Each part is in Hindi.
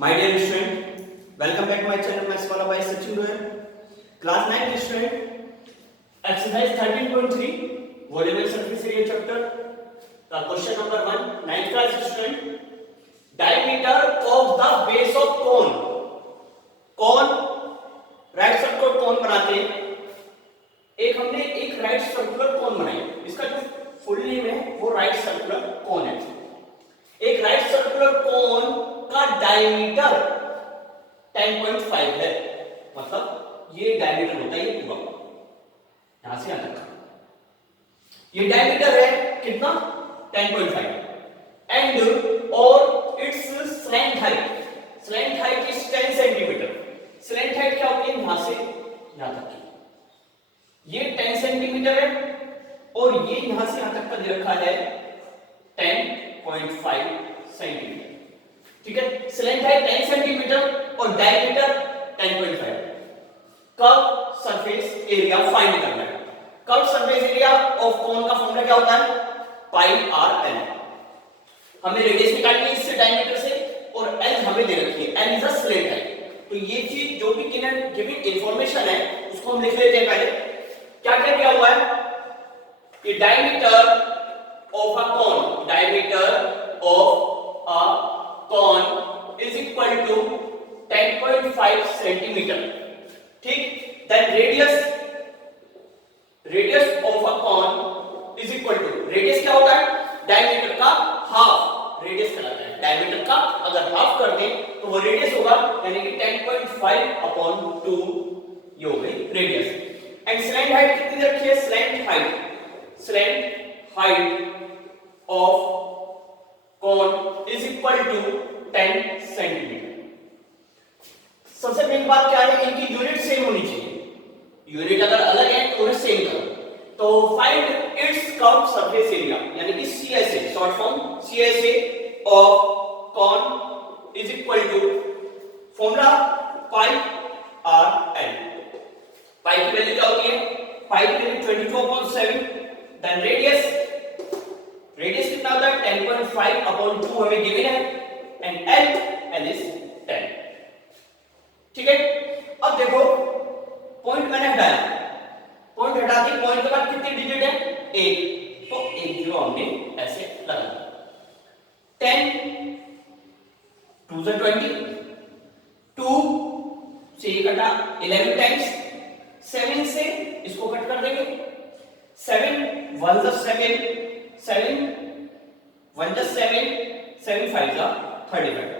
My dear student, welcome back to my channel Maths Wala by Sachin Goyal. Class 9 student, exercise 13.3, volume and surface area chapter. Question number 1, 9th class student. Diameter of the base of cone. Cone, right circular cone बनाते हैं. हमने एक राइट सर्कुलर कोन बनाई. इसका जो फुल नेम है वो राइट सर्कुलर कोन है. एक राइट सर्कुलर कोन का डायमीटर 10.5 है. मतलब ये डायमीटर होता है ये पूरा यहां से यहां तक ये डायमीटर है कितना 10.5 एंड और it's slant height is 10 centimetre. Slant height क्या होती है यहां से यहां तक की ये 10 सेंटीमीटर है और ये यहां से यहां तक का दे रखा है 10.5 सेंटीमीटर. ठीक है, स्लैंट हाइट 10 सेंटीमीटर और diameter 10.5. Curve surface area find करना है. कर्व सरफेस एरिया ऑफ कोन का फॉर्मूला क्या होता है पाई आर एल. हमें रेडियस निकालनी है इससे डायमीटर से और एल हमें दे रखी है. L is the slant height. तो ये चीज जो भी गिवन इंफॉर्मेशन है उसको हम लिख लेते हैं. पहले क्या क्या दिया हुआ है कि diameter of a cone, diameter of a cone is equal to 10.5 centimetre. ठीक, then radius of a cone is equal to, radius क्या होता है डायमीटर का हाफ रेडियस कहलाता है. डायमीटर का अगर हाफ कर दें तो वो रेडियस होगा यानी कि 10.5 अपॉन 2 ये हो गई रेडियस. एंड स्लैंट हाइट कितनी रखी है slant height of cone is equal to 10 centimetre. सबसे मेन बात क्या है इनकी यूनिट सेम होनी चाहिए. यूनिट अगर अलग है तो उन्हें सेम करो. तो find its curve surface area यानी कि CSA, short form CSA of cone is equal to formula pi are l. Pi की वैल्यू क्या होती है पाई की वैल्यू 22/7. देन रेडियस कितना होता है 10.5 अपॉन 2 हमें गिवन है एंड एल इज 10. ठीक है, अब देखो पॉइंट मैंने हटाया. पॉइंट हटा के पॉइंट के बाद कितनी डिजिट है 1. तो एक जीरो हमने ऐसे लगा. 10 2 से 20 2 से ये कटा 11 टाइम्स 7 से इसको कट कर देंगे. 7 1 जा 7 7 1 जा 7 7 5 जा 35.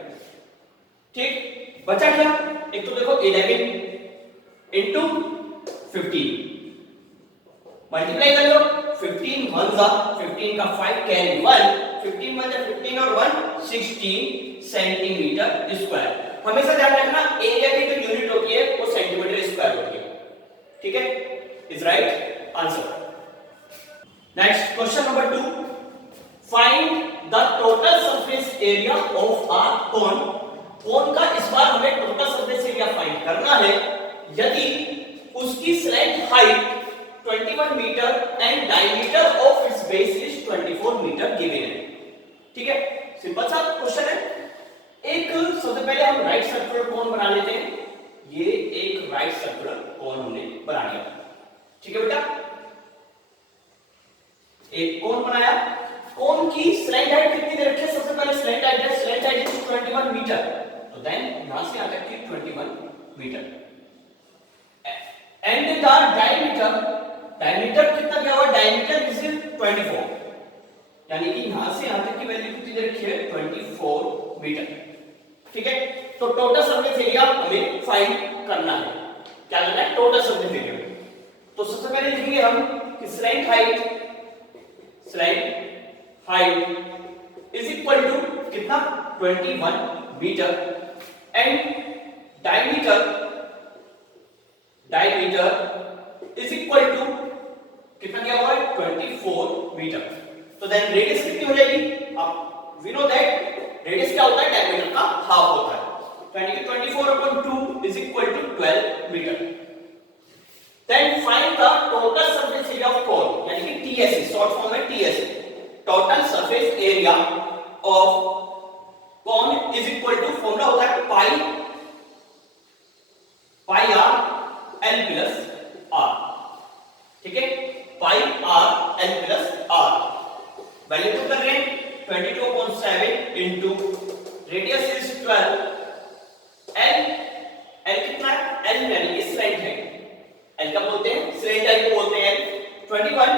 ठीक, बचा क्या एक तो देखो 11 into 15 मल्टीप्लाई कर लो. 15 1 जा 15 का 5 कैरी 1 15 1 जा 15 और 1 16 सेंटीमीटर स्क्वायर. हमेशा ध्यान रखना एरिया की जो यूनिट होती है वो सेंटीमीटर स्क्वायर होती है. ठीक है, is right answer. Next question number 2, find the total surface area of a cone. Cone का इस बार हमें टोटल सरफेस एरिया फाइंड करना है यदि उसकी slant height 21 metre and diameter of its base is 24 metre given है. ठीक है, सिंपल सा क्वेश्चन है. एक सबसे पहले हम राइट सर्कुलर कोन बना लेते हैं. ये एक राइट सर्कुलर कोन हमने बना लिया. ठीक है बेटा, एक कोन बनाया. कोन की स्लैंट हाइट कितनी दे रखी है सबसे पहले स्लैंट हाइट इज 21 मीटर. तो देन यहां से यहां तक की 21 मीटर एंड द डायमीटर कितना क्या हुआ डायमीटर इज 24 यानी कि यहां से यहां तक की वैल्यू कितनी दे रखी है 24 मीटर. ठीक है, तो टोटल सरफेस एरिया हमें फाइंड करना है. क्या करना है टोटल सरफेस एरिया. तो सबसे पहले लिखेंगे हम कि slant height is equal to कितना 21 metre and diameter is equal to कितना क्या हुआ 24 मीटर. तो देन रेडियस कितनी हो जाएगी. अब वी नो दैट रेडियस क्या होता है डायमीटर का हाफ होता है. यानी कि 24/2 is equal to 12 metre. Then find the total surface area of cone यानी कि TSA, शॉर्ट फॉर्म है TSA, total surface area of cone is equal to formula होता है रेडियस इज 12, एल एल कितना है, एल यानी कि स्लैंट है, एल का बोलते हैं स्लैंट एल को बोलते हैं 21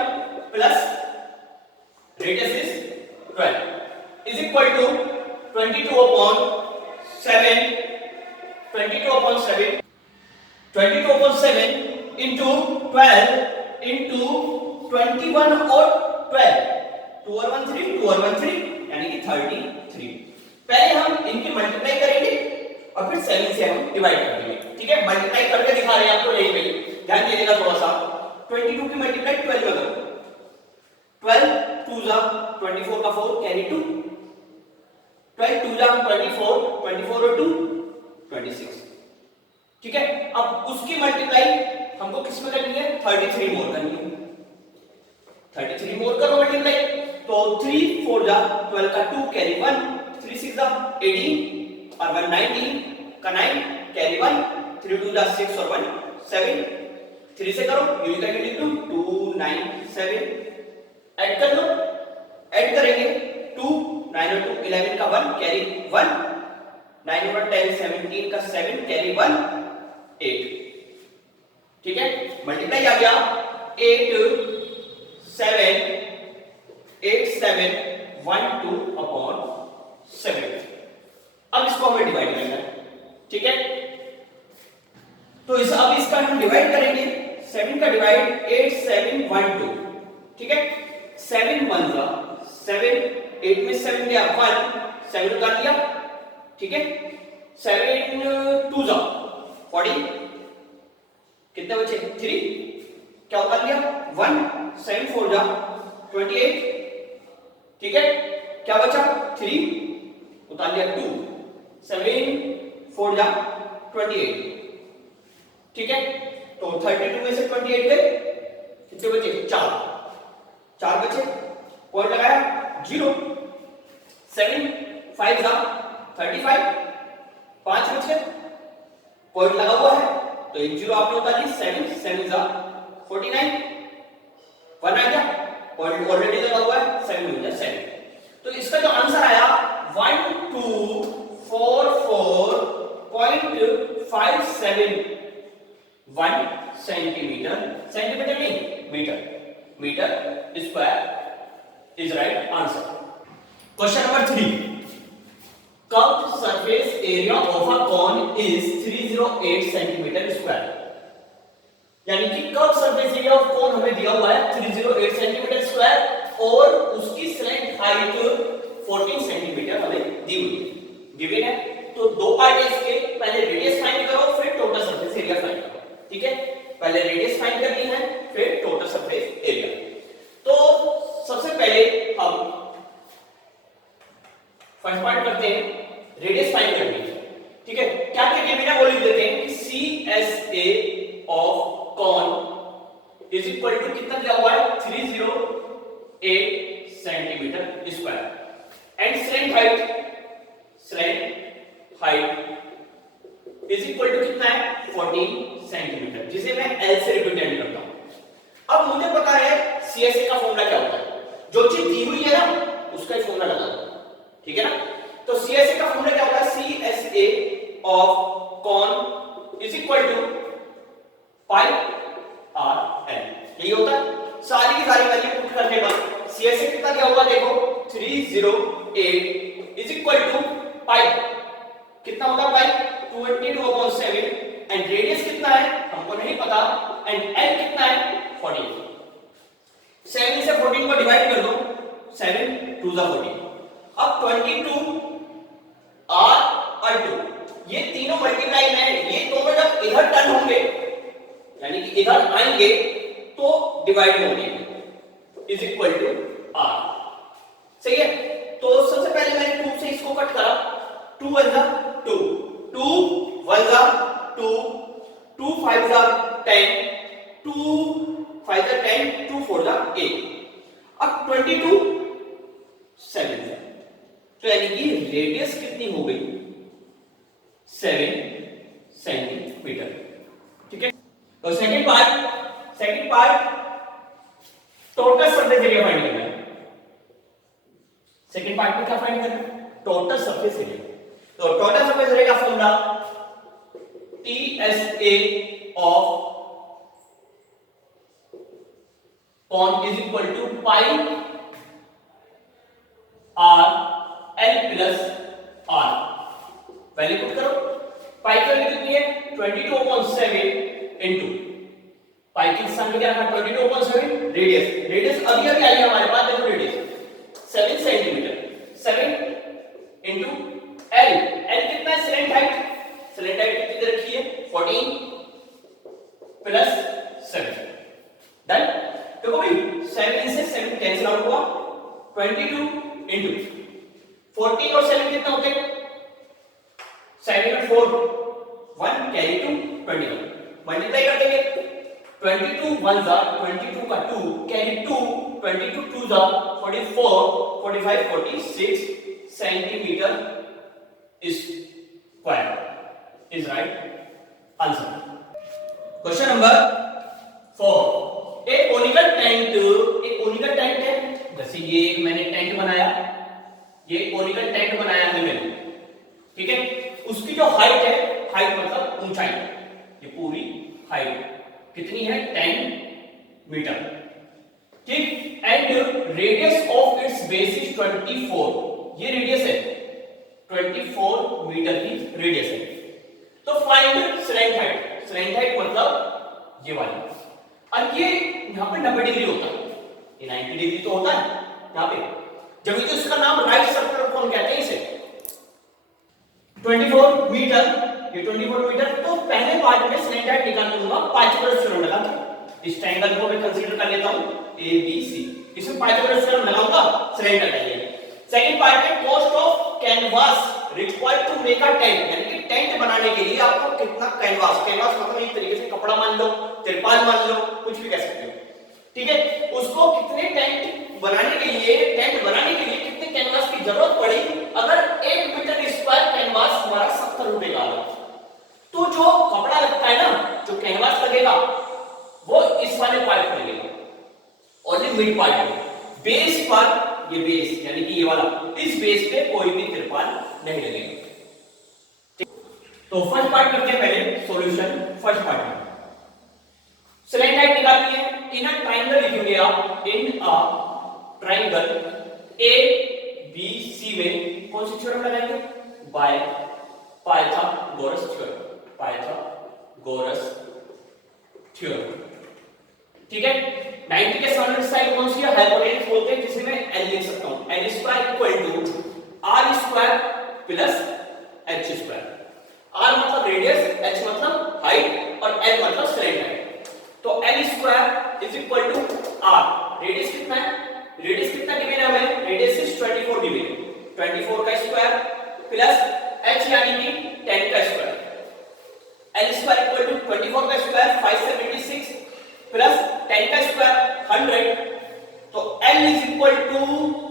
plus radius is 12 is equal to 22 upon 7, 22 upon 7, 22 upon 7 into 12 into 21 और 12, 2 और 1 3, 2 और 1 3 यानी कि 33। पहले हम इनकी मल्टीप्लाई करेंगे और फिर 7 से हम डिवाइड कर देंगे, ठीक है। मल्टीप्लाई करके दिखा रहे हैं आपको, यही पे ध्यान दीजिएगा थोड़ा सा। 22 की मल्टीप्लाई 12 में करो, 12 2 जा 24 का 4 कैरी 2, 12 2 जा 24, 24 और 2 26, ठीक है। अब उसकी मल्टीप्लाई हमको किस में करनी है, 33 मोर करनी है, 33 मोर करो मल्टीप्लाई, तो 3 4 जा 12 का 2 कैरी 1, 3 6 जा 18 और 1 19 का 9 कैरी 1, 3 2 जा 6 और 1 7, 3 से करो यू का लिख दो 2 9 7, ऐड कर लो, ऐड करेंगे 2 9 और 2 11 का 1 कैरी 1, 9 और 10 17 का 7 कैरी 1 8, ठीक है। मल्टीप्लाई आ गया 8 7 1 2 अपॉन 7। अब इसको हमें डिवाइड करना है, ठीक है। तो अब इसका हम डिवाइड करेंगे, 7 का डिवाइड 8 7 1 2, ठीक है। 7 1 जा 7, 8 में 7 गया 1, 7 उतार दिया, ठीक है। 7 2 जा 40, कितने बचे 3, क्या उतार लिया 1, 7 4 जा 28, ठीक है। क्या बचा 3, उतार लिया 2, 7 4 जा 28, ठीक है। तो 32 में से 28 गए, कितने बचे 4 बचे, पॉइंट लगाया 0, 7 5 जा 35, 5 बचे, पॉइंट लगा हुआ है तो एक 0 आपने उतार ली, 7 7 जा 49, 1 आ गया, पॉइंट ऑलरेडी लगा हुआ है, 7 हो गया 7। तो इसका जो आंसर आया 1244.57 सेंटीमीटर, सेंटीमीटर नहीं metre, metre square is right answer. Question number 3, curved surface area of a cone is 308 centimetre square, यानी कि curve surface area of cone हमें दिया हुआ है 308 सेंटीमीटर स्क्वायर और उसकी स्लैंट हाइट 14 सेंटीमीटर हमें दी हुई है, गिवन है। तो दो पार्ट है इसके, पहले रेडियस फाइंड करो फिर टोटल सरफेस एरिया फाइंड करो, ठीक है। पहले रेडियस फाइंड करनी है फिर टोटल सरफेस एरिया। तो सबसे पहले हम फर्स्ट पार्ट करते हैं, रेडियस फाइंड करनी है, ठीक है। क्या क्या गिवन है वो लिख देते हैं कि CSA of cone is equal to कितना दिया हुआ है 308 centimetre square and slant height is equal to कितना है 14 सेंटीमीटर, जिसे मैं L से रिप्रेजेंट करता हूं। अब मुझे पता है CSA का फॉर्मूला क्या होता है, जो चीज दी हुई है ना उसका ही फॉर्मूला लगाओ, ठीक है ना। तो CSA का फॉर्मूला क्या होता है, CSA of cone is equal to pi are L, यही होता है। सारी की सारी वैल्यू पुट करने पर CSA कितना दिया होगा देखो 308 इज इक्वल टू पाई, कितना होगा पाई 22/7 एंड रेडियस कितना है हमको नहीं पता एंड L कितना है 14। 7 से 14 को डिवाइड कर दो, 7 2 जा 14। अब 22 R और 2 ये तीनों मल्टीप्लाई में, ये दोनों जब इधर टर्न होंगे यानी कि इधर आएंगे तो डिवाइड होंगे, इज इक्वल टू R, सही है। तो सबसे पहले मैंने 2 से इसको कट करा, 2 1 जा 2, 2 1 जा 2, 2 5 जा 10, 2 5 जा 10, 2 4 जा 8। अब 22 7 जा, तो यानी कि रेडियस कितनी हो गई 7 सेंटीमीटर, ठीक है। तो second part total surface area find करना है। सेकंड पार्ट में क्या फाइंड करना है, total surface area. CSA of cone is equal to pi r l plus r। Value put करो। पाई की वैल्यू कितनी है 22/7 इनटू पाई की स्थान पे क्या रखा 22/7 रेडियस। रेडियस अभी अभी आई है हमारे पास, देखो radius 7 centimetre. 7 into l। l कितना है स्लैंट हाइट। स्लैंट हाइट कितनी रखी है 14 प्लस 7। डन। देखो भाई 7 से 7 कैंसिल आउट हुआ। 22 इनटू 14 और 7 कितना होते हैं 7 और 4 1 कैरी 2 21 मल्टीप्लाई कर देंगे। 22 1 जा 22 का 2 कैरी 2 22 2 जा 44 45 46 centimetre square is right answer. Question number 4। एक कोनिकल टेंट है, जैसे ये मैंने टेंट बनाया, ये कोनिकल टेंट बनाया है मैंने, ठीक है। उसकी जो हाइट है, हाइट मतलब ऊंचाई, ये पूरी हाइट कितनी है 10 मीटर, ठीक। And radius of its base is 24। ये रेडियस है 24 मीटर की रेडियस है। तो find slant height. Slant height मतलब ये वाली, और ये यहां पे 90 डिग्री होता है, ये 90 डिग्री तो होता है यहां पे, जब तो इसका नाम राइट सर्कुलर कोन कहते हैं इसे। 24 मीटर, ये 24 मीटर। तो पहले पार्ट में स्लैंट हाइट निकाल लूंगा पाइथागोरस थ्योरम लगा के। इस ट्रायंगल को मैं कंसीडर कर लेता हूं ABC, इसमें पाइथागोरस थ्योरम लगाऊंगा, स्लैंट हाइट आएगी। सेकंड पार्ट में cost of canvas required to make a tent, यानी कि टेंट बनाने के लिए आपको कितना कैनवास, कैनवास मतलब एक तरीके से कपड़ा मान लो, तिरपाल मान लो, कुछ भी कह सकते हो, ठीक है। उसको कितने टेंट बनाने के लिए कितने कैनवास की जरूरत पड़ी। अगर 1 मीटर स्क्वायर कैनवास हमारा 70 रुपए का आया, तो जो कपड़ा लगता है ना, जो कैनवास लगेगा वो इस वाले पार्ट में लगेगा, ओनली मिड पार्ट में। बेस पर, ये बेस यानी कि ये वाला, इस बेस पे कोई भी तिरपाल नहीं लगेगा। तो फर्स्ट पार्ट करते हैं पहले सॉल्यूशन। फर्स्ट पार्ट में स्लैंट हाइट निकालनी है। इन अ ट्रायंगल लिखेंगे आप, इन अ ट्रायंगल ABC में कौन सी थ्योरम लगाएंगे, by Pythagoras theorem, Pythagoras theorem, ठीक है। 90 के सामने साइड कौन सी है, हाइपोटेनस बोलते हैं, जिसे मैं L लिख सकता हूं, L square equal to R square plus H square. R मतलब रेडियस, H मतलब हाइट और L मतलब स्लैंट हाइट। तो L square is equal to R। Radius कितना है, रेडियस कितना गिवन है हमें, रेडियस इज 24 गिवन, 24 का स्क्वायर प्लस H यानी कि 10 का square. L square equal to 24 का स्क्वायर 576 प्लस 10 का स्क्वायर 100। तो L इज इक्वल टू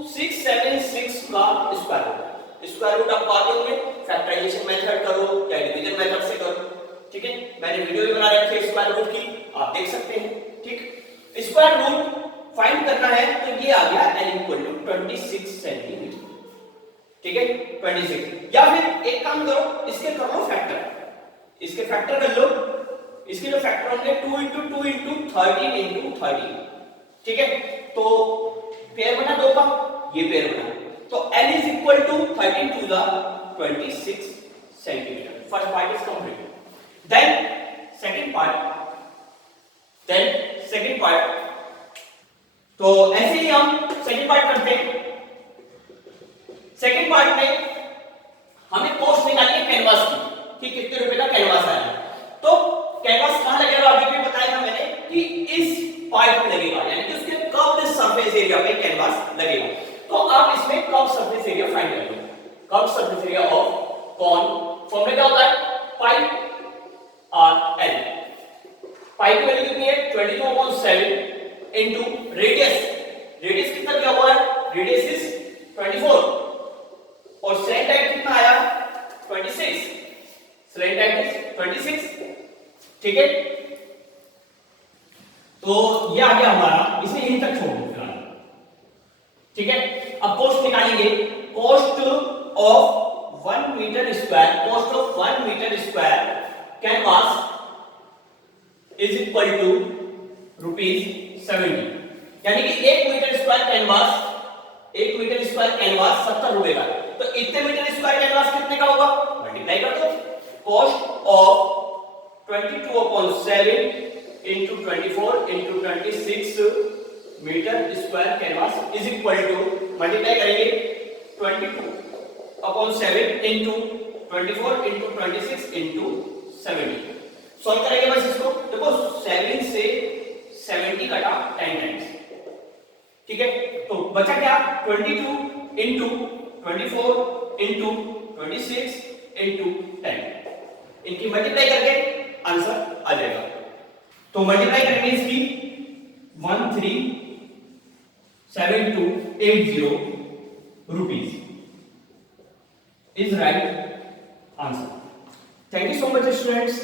676 का स्क्वायर रूट। स्क्वायर रूट आप बात होंगे, फैक्टराइजेशन मेथड करो या डिवीजन मेथड से करो, ठीक है। मैंने वीडियो भी बना रखी है स्क्वायर रूट की, आप देख सकते हैं, ठीक। स्क्वायर रूट फाइंड करना है, तो ये आ गया L इक्वल टू 26 सेंटीमीटर, ठीक है 26। या फिर एक काम करो, इसके कर लो फैक्टर, इसके फैक्टर कर लो। इसके जो फैक्टर होंगे 2 * 2 * 13 * 13, ठीक है। तो पेयर बना दो का, ये पेयर बना, तो L is equal to 13 * 2 = 26 centimetre. First part is complete. Then second part, तो ऐसे ही हम सेकंड पार्ट करते हैं। सेकंड पार्ट में हमें कॉस्ट निकालनी है कैनवास की, कि कितने रुपए का कैनवास आया। तो कैनवास कहां लगेगा, अभी भी बताया था मैंने कि इस पार्ट में लगेगा, यानी कि उसके कर्व्ड सरफेस एरिया पे कैनवास लगेगा। तो आप इसमें कर्व सरफेस एरिया फाइंड करेंगे। Curve surface area of cone formula क्या होता है, पाई आर एल। पाई की वैल्यू कितनी है 22/7 इनटू रेडियस। रेडियस कितना दिया हुआ है, रेडियस इज 24 और स्लैंट हाइट कितना आया 26, स्लैंट हाइट इज 26, ठीक है। तो ये आ गया हमारा, इसे यहीं तक छोड़ दो, ठीक है। अब कॉस्ट निकालेंगे, cost of 1 metre square, cost of 1 metre square canvas is equal to ₹70। यानी कि 1 मीटर स्क्वायर कैनवास 70 रुपए का। तो इतने मीटर स्क्वायर कैनवास कितने का होगा, मल्टीप्लाई कर दो। Cost of 22/7 into 24 into 26 metre square canvas is equal to, multiply करेंगे 22/7 into 24 into 26 into 70। सॉल्व करेंगे बस इसको। देखो 7 से 70 कटा 10 टाइम्स, ठीक है। तो बचा क्या, 22 into 24 into 26 into 10। इनकी मल्टीप्लाई करके आंसर आ जाएगा। तो मल्टीप्लाई करेंगे इसकी 137280 rupees is right answer. Thank you so much students.